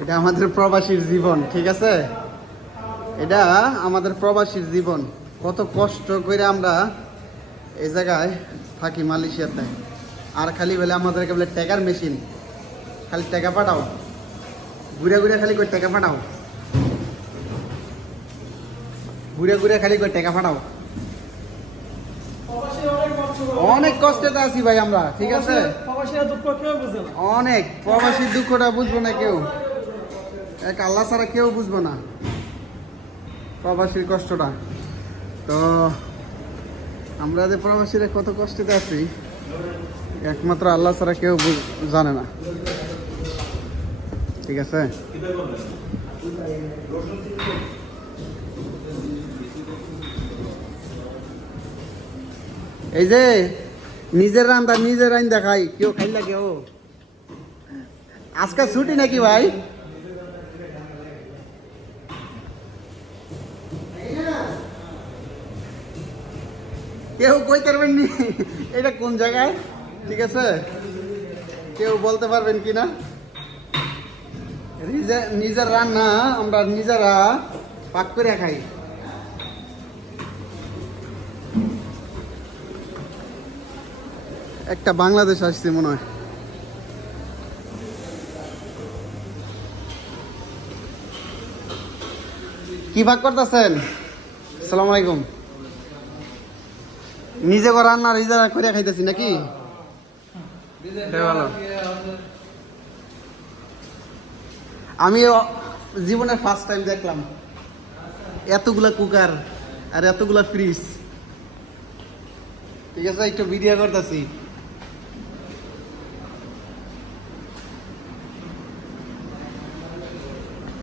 এটা আমাদের প্রবাসীর জীবন ঠিক আছে? এটা আমাদের প্রবাসীর জীবন। কত কষ্ট করে আমরা এই জায়গায় থাকি মালয়েশিয়াতে। আর খালি বলে আমাদের বলে ট্যাগার মেশিন। খালি টাকা পাঠাও। ঘুরে ঘুরে খালি করে টাকা পাঠাও। ঘুরে ঘুরে খালি করে টাকা পাঠাও। অনেক কষ্টেতে আছি ভাই আমরা ঠিক আছে? অনেক। প্রবাসীর দুঃখটা বুঝব না কেউ। এক আল্লাহ ছাড়া কেউ বুঝব না। প্রবাসীর কষ্টটা। তো, আমরা যে প্রবাসীরা কত কষ্টতে আছি, একমাত্র আল্লাহ ছাড়া কেউ জানে না। ঠিক আছে? এই যে, নিজের রান্দা নিজের রান্দা খাই কেউ খাইলা কেউ। আজকে ছুটি নাকি ভাই? কেউ কইতে পারবেন নি? এটা কোন জায়গায়? ঠিক আছে? কেউ বলতে পারবেন কি না? নিজের রান্না আমরা নিজেরা পাক করে খাই। একটা বাংলাদেশ আসছে মনে হয়। কি ভাগ করতেছেন? সালাম আলাইকুম। নিজে করে রান্না নিজে করে খাইতেছি নাকি? ভালো। আমি জীবনে ফার্স্ট টাইম দেখলাম। এতগুলা কুকার আর এতগুলা ফ্রিজ ঠিক আছে একটু ভিডিও করতেছি।